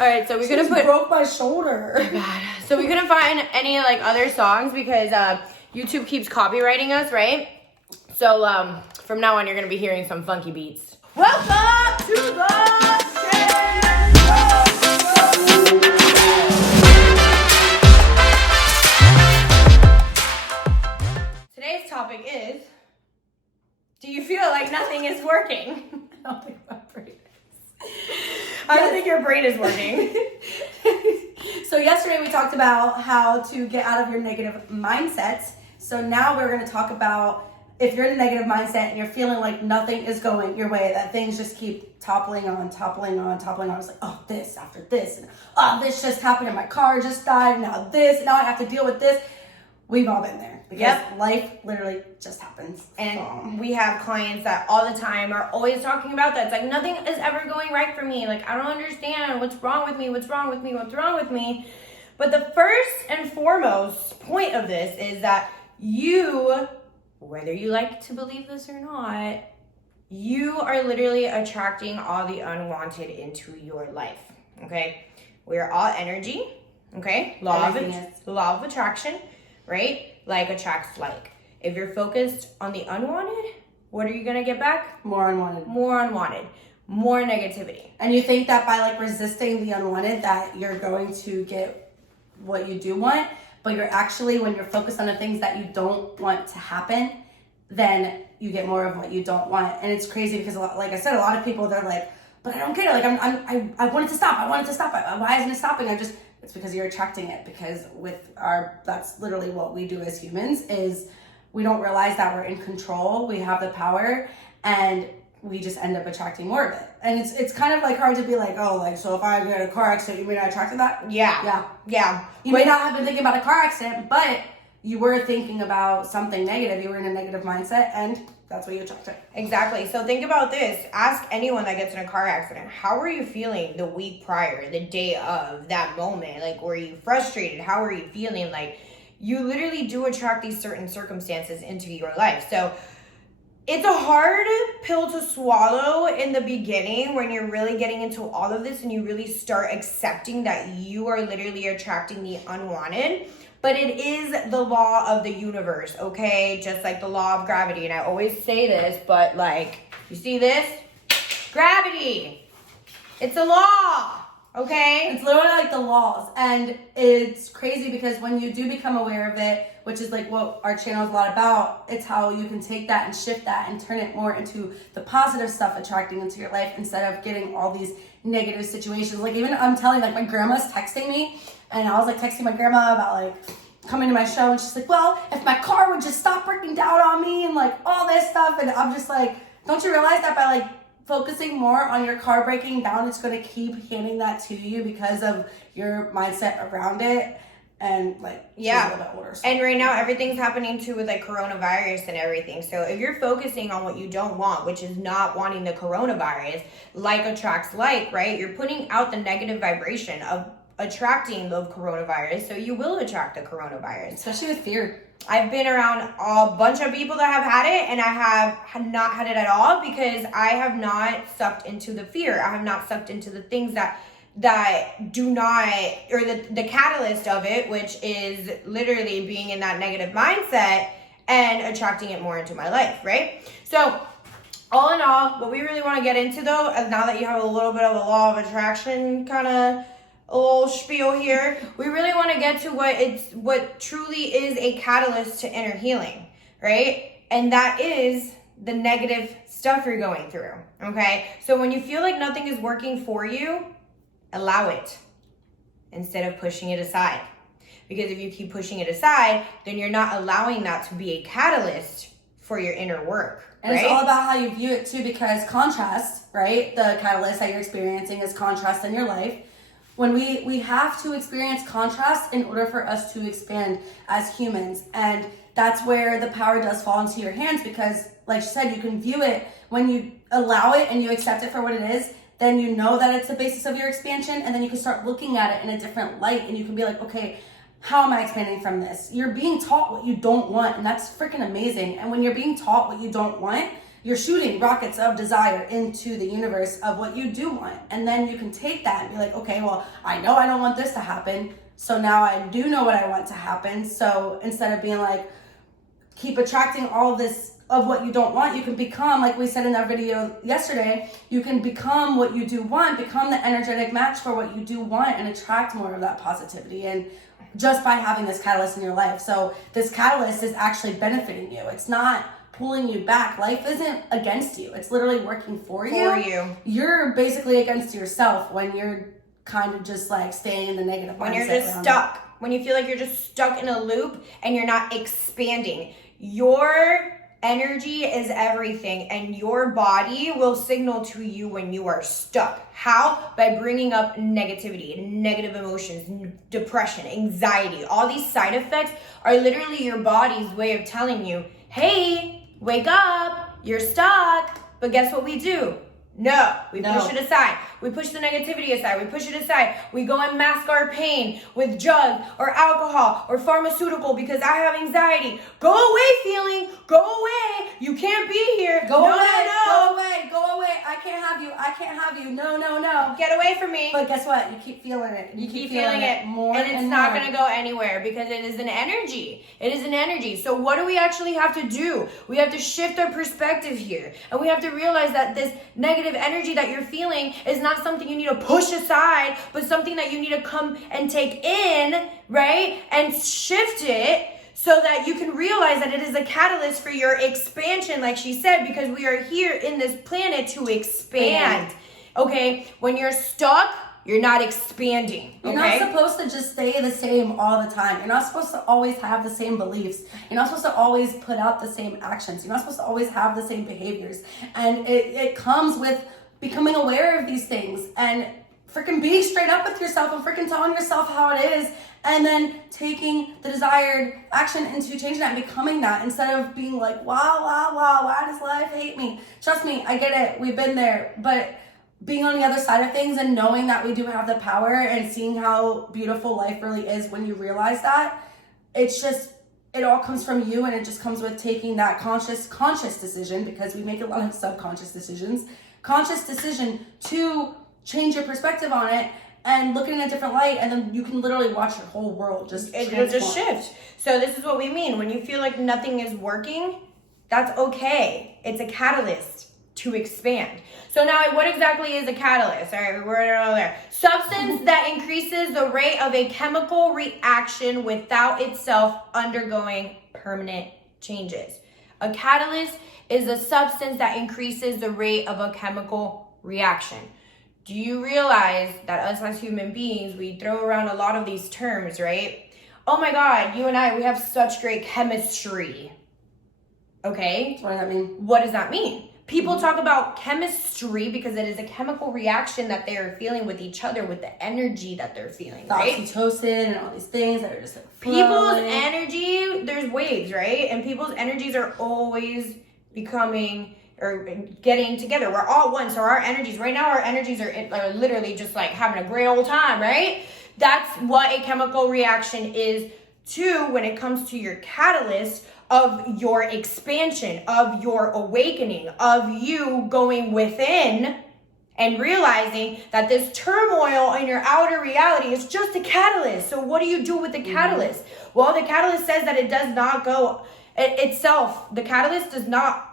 All right, so we couldn't put. Broke my shoulder. Oh God. So we couldn't find any like other songs because YouTube keeps copywriting us, right? So from now on, you're gonna be hearing some funky beats. Welcome to the Today's topic is, do you feel like nothing is working? I don't think my brain is. I don't think your brain is working. So yesterday we talked about how to get out of your negative mindsets. So now we're going to talk about if you're in a negative mindset and you're feeling like nothing is going your way, that things just keep toppling on. It's like, oh, this after this, and oh, this just happened and my car just died, and now this, now I have to deal with this. We've all been there because life literally just happens. And we have clients that all the time are always talking about that. It's like, nothing is ever going right for me. Like, I don't understand what's wrong with me. But the first and foremost point of this is that you, whether you like to believe this or not, you are literally attracting all the unwanted into your life, okay? We are all energy, okay? Law of attraction, right? Like attracts like. If you're focused on the unwanted, what are you gonna get back? More unwanted. More negativity. And you think that by like resisting the unwanted that you're going to get what you do want, but you're actually, when you're focused on the things that you don't want to happen, then you get more of what you don't want. And it's crazy because, like I said, a lot of people, they're like, but I don't get it. Like I want it to stop. Why isn't it stopping? It's because you're attracting it. Because that's literally what we do as humans, is we don't realize that we're in control. We have the power, and we just end up attracting more of it. And it's kind of like hard to be like, oh, like, so if I get a car accident, you mean I attracted that? Yeah. You may not have been thinking about a car accident, but you were thinking about something negative. You were in a negative mindset, and that's what you attracted. Exactly. So think about this. Ask anyone that gets in a car accident, how were you feeling the week prior, the day of that moment? Like, were you frustrated? How were you feeling? Like, you literally do attract these certain circumstances into your life. So it's a hard pill to swallow in the beginning when you're really getting into all of this and you really start accepting that you are literally attracting the unwanted. But it is the law of the universe, okay? Just like the law of gravity. And I always say this, but like, you see this? Gravity. It's a law, okay? It's literally like the laws. And it's crazy because when you do become aware of it, which is like what our channel is a lot about, it's how you can take that and shift that and turn it more into the positive stuff attracting into your life instead of getting all these negative situations. Like, even I'm telling, like, my grandma's texting me, and I was like texting my grandma about like coming to my show, and she's like, well, if my car would just stop breaking down on me and like all this stuff. And I'm just like, don't you realize that by like focusing more on your car breaking down, it's going to keep handing that to you because of your mindset around it? And like, yeah, a little bit older, so. And right now everything's happening too with like coronavirus and everything. So if you're focusing on what you don't want, which is not wanting the coronavirus, like attracts like, right? You're putting out the negative vibration of attracting the coronavirus, so you will attract the coronavirus. Especially with fear. I've been around a bunch of people that have had it, and I have not had it at all because I have not sucked into the fear. I have not sucked into the things that do not, or the catalyst of it, which is literally being in that negative mindset and attracting it more into my life, right? So all in all, what we really want to get into though, now that you have a little bit of a law of attraction kind of a little spiel here, we really want to get to what truly is a catalyst to inner healing, right? And that is the negative stuff you're going through, okay? So when you feel like nothing is working for you, allow it instead of pushing it aside. Because if you keep pushing it aside, then you're not allowing that to be a catalyst for your inner work. And right? It's all about how you view it too, because contrast, right? The catalyst that you're experiencing is contrast in your life. When we have to experience contrast in order for us to expand as humans. And that's where the power does fall into your hands, because like you said, you can view it when you allow it and you accept it for what it is. Then you know that it's the basis of your expansion, and then you can start looking at it in a different light, and you can be like, okay, how am I expanding from this? You're being taught what you don't want, and that's freaking amazing. And when you're being taught what you don't want, you're shooting rockets of desire into the universe of what you do want. And then you can take that and be like, okay, well, I know I don't want this to happen. So now I do know what I want to happen. So instead of being like, keep attracting all this of what you don't want, you can become, like we said in our video yesterday, you can become what you do want, become the energetic match for what you do want, and attract more of that positivity. And just by having this catalyst in your life. So this catalyst is actually benefiting you. It's not pulling you back. Life isn't against you. It's literally working for you. You're basically against yourself when you're kind of just like staying in the negative mindset. When you're just stuck. When you feel like you're just stuck in a loop and you're not expanding. Your energy is everything, and your body will signal to you when you are stuck. How? By bringing up negativity, negative emotions, depression, anxiety. All these side effects are literally your body's way of telling you, hey, wake up, you're stuck. But guess what we do? No, we push it aside. We push the negativity aside. We push it aside. We go and mask our pain with drugs or alcohol or pharmaceutical because I have anxiety. Go away, feeling. Go away. You can't be here. Go away. I can't have you. I can't have you. No. Get away from me. But guess what? You keep feeling it. You keep feeling it more and it's not going to go anywhere because it is an energy. It is an energy. So what do we actually have to do? We have to shift our perspective here. And we have to realize that this negative energy that you're feeling is not something you need to push aside, but something that you need to come and take in, right? And shift it so that you can realize that it is a catalyst for your expansion, like she said, because we are here in this planet to expand. Okay? When you're stuck, you're not expanding. You're not supposed to just stay the same all the time. You're not supposed to always have the same beliefs. You're not supposed to always put out the same actions. You're not supposed to always have the same behaviors. And it comes with becoming aware of these things and freaking being straight up with yourself and freaking telling yourself how it is, and then taking the desired action into changing that and becoming that, instead of being like, wow, why does life hate me? Trust me, I get it. We've been there. But being on the other side of things and knowing that we do have the power and seeing how beautiful life really is when you realize that, it's just, it all comes from you, and it just comes with taking that conscious decision, because we make a lot of subconscious decisions, conscious decision to change your perspective on it and look in a different light, and then you can literally watch your whole world just it'll just shift. So this is what we mean. When you feel like nothing is working, that's okay. It's a catalyst to expand. So now, what exactly is a catalyst? All right, we're there. Substance that increases the rate of a chemical reaction without itself undergoing permanent changes. A catalyst is a substance that increases the rate of a chemical reaction. Do you realize that us as human beings, we throw around a lot of these terms, right? Oh my God, you and I, we have such great chemistry. Okay? What does that mean? What does that mean? People talk about chemistry because it is a chemical reaction that they are feeling with each other, with the energy that they're feeling, right? Oxytocin and all these things that are just like people's energy, there's waves, right? And people's energies are always becoming or getting together. We're all one. So our energies, right now, our energies are literally just like having a great old time, right? That's what a chemical reaction is too when it comes to your catalyst of your expansion, of your awakening, of you going within and realizing that this turmoil in your outer reality is just a catalyst. So what do you do with the catalyst? Well, the catalyst says that it does not go itself. The catalyst does not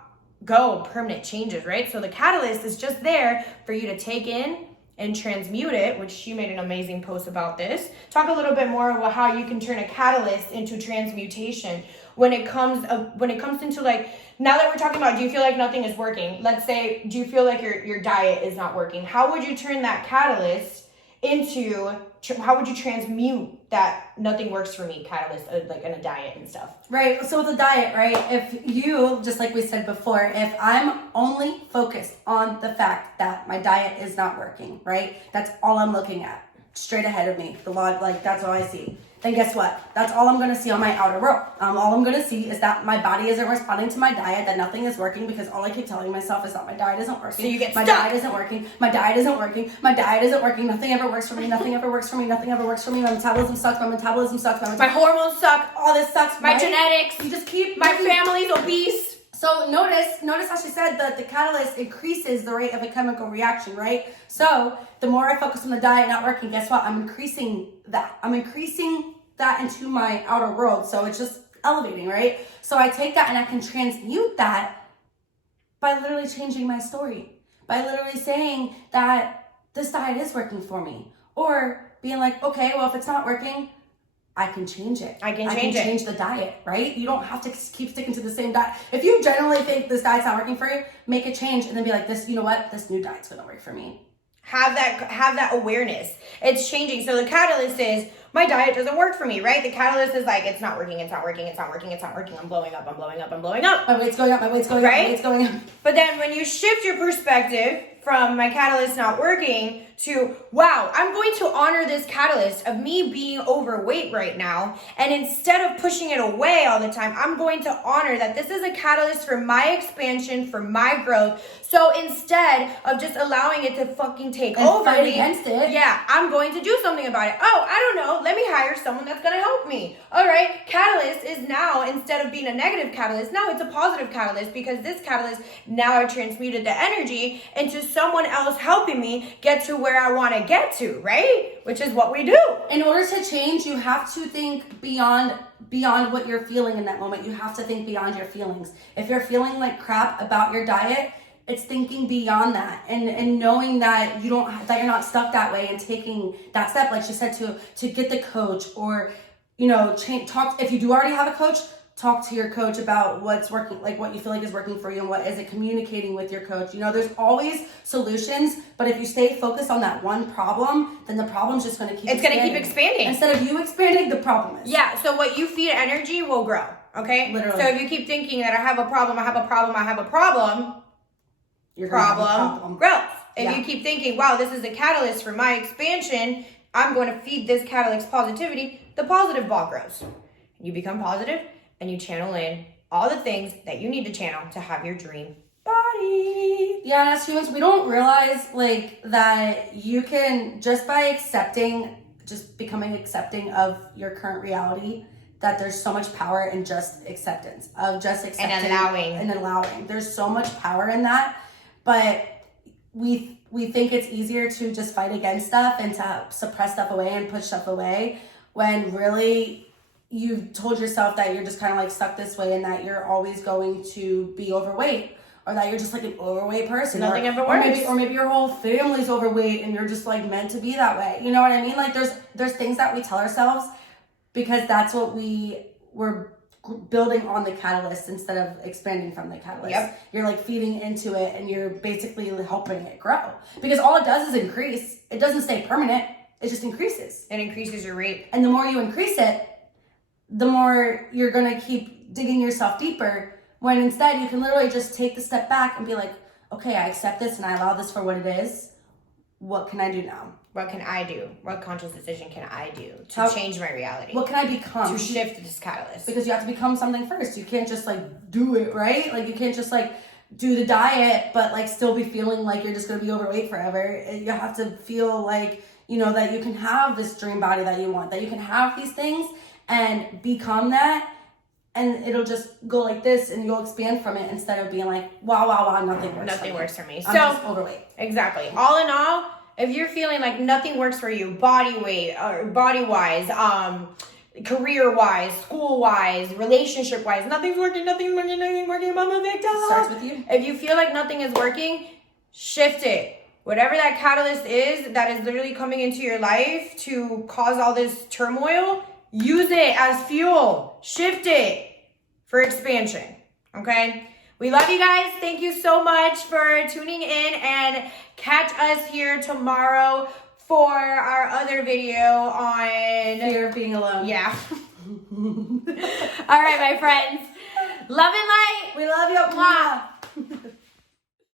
go permanent changes, right? So the catalyst is just there for you to take in and transmute it, which she made an amazing post about this. Talk a little bit more about how you can turn a catalyst into transmutation when it comes into, like, now that we're talking about, do you feel like nothing is working? Let's say, do you feel like your diet is not working? How would you turn that catalyst into, how would you transmute that nothing works for me catalyst, like in a diet and stuff? Right. So with a diet, right, if you, just like we said before, if I'm only focused on the fact that my diet is not working, right, that's all I'm looking at straight ahead of me, the log, like that's all I see, then guess what? That's all I'm going to see on my outer world. All I'm going to see is that my body isn't responding to my diet, that nothing is working, because all I keep telling myself is that my diet isn't working. So you get my stuck. diet isn't working. My diet isn't working. My diet isn't working. Nothing ever works for me. Nothing ever works for me. Nothing ever works for me. My metabolism sucks. My metabolism sucks. My hormones suck. All this sucks. My right? genetics. You just keep. My family's obese. So notice how she said that the catalyst increases the rate of a chemical reaction, right? So the more I focus on the diet not working, guess what? I'm increasing that. I'm increasing that into my outer world. So it's just elevating, right? So I take that and I can transmute that by literally changing my story, by literally saying that this diet is working for me, or being like, okay, well, if it's not working, I can change it. I can change the diet, right? You don't have to keep sticking to the same diet. If you generally think this diet's not working for you, make a change and then be like, this, you know what? This new diet's gonna work for me. Have that awareness. It's changing. So the catalyst is, my diet doesn't work for me, right? The catalyst is like, it's not working, it's not working, it's not working, it's not working. I'm blowing up, I'm blowing up, I'm blowing up. My weight's going up, my weight's going right? up, my weight's going up. But then when you shift your perspective from my catalyst not working to, wow, I'm going to honor this catalyst of me being overweight right now. And instead of pushing it away all the time, I'm going to honor that this is a catalyst for my expansion, for my growth. So instead of just allowing it to fucking take and over fight me, against it. yeah, I'm going to do something about it. Oh, I don't know. Let me hire someone that's going to help me. All right. Catalyst is now, instead of being a negative catalyst, now it's a positive catalyst, because this catalyst, now I transmuted the energy into someone else helping me get to where I want to get to, right? Which is what we do. In order to change, you have to think beyond what you're feeling in that moment. You have to think beyond your feelings. If you're feeling like crap about your diet, it's thinking beyond that and knowing that you're not stuck that way, and taking that step, like she said, to get the coach, or talk. If you do already have a coach, talk to your coach about what's working, like what you feel like is working for you, and what is it communicating with your coach. There's always solutions, but if you stay focused on that one problem, then the problem's just going to keep expanding. Instead of you expanding, the problem is. Yeah, so what you feed energy will grow, okay? Literally. So if you keep thinking that I have a problem, your problem grows. If you keep thinking, wow, this is a catalyst for my expansion, I'm going to feed this catalyst positivity, the positive ball grows. You become positive, and you channel in all the things that you need to channel to have your dream body. Yeah, and as humans, we don't realize that you can, just by becoming accepting of your current reality, that there's so much power in just acceptance, of just accepting and allowing. There's so much power in that, but we think it's easier to just fight against stuff and to suppress stuff away and push stuff away, when really you've told yourself that you're just kind of stuck this way, and that you're always going to be overweight, or that you're just an overweight person. Nothing ever works. Or maybe your whole family's overweight and you're just meant to be that way. You know what I mean? There's things that we tell ourselves because that's what we're building on the catalyst instead of expanding from the catalyst. Yep. You're feeding into it, and you're basically helping it grow, because all it does is increase. It doesn't stay permanent. It just increases. It increases your rate. And the more you increase it, the more you're going to keep digging yourself deeper, when instead you can literally just take the step back and be like, okay, I accept this and I allow this for what it is. What can I do now? What can I do? What conscious decision can I do to change my reality? What can I become? To shift this catalyst. Because you have to become something first. You can't just do it, right? You can't just do the diet, but still be feeling like you're just going to be overweight forever. You have to feel that you can have this dream body that you want, that you can have these things and become that, and it'll just go like this, and you'll expand from it, instead of being wow, nothing works for me. I'm just overweight. Exactly. All in all, if you're feeling like nothing works for you, body weight, or body-wise, career-wise, school-wise, relationship-wise, nothing's working, Mama Victor. Starts with you. If you feel like nothing is working, shift it. Whatever that catalyst is that is literally coming into your life to cause all this turmoil, use it as fuel. Shift it for expansion. Okay? We love you guys. Thank you so much for tuning in, and catch us here tomorrow for our other video on fear of being alone. Yeah. All right, my friends. Love and light. We love you. Mwah.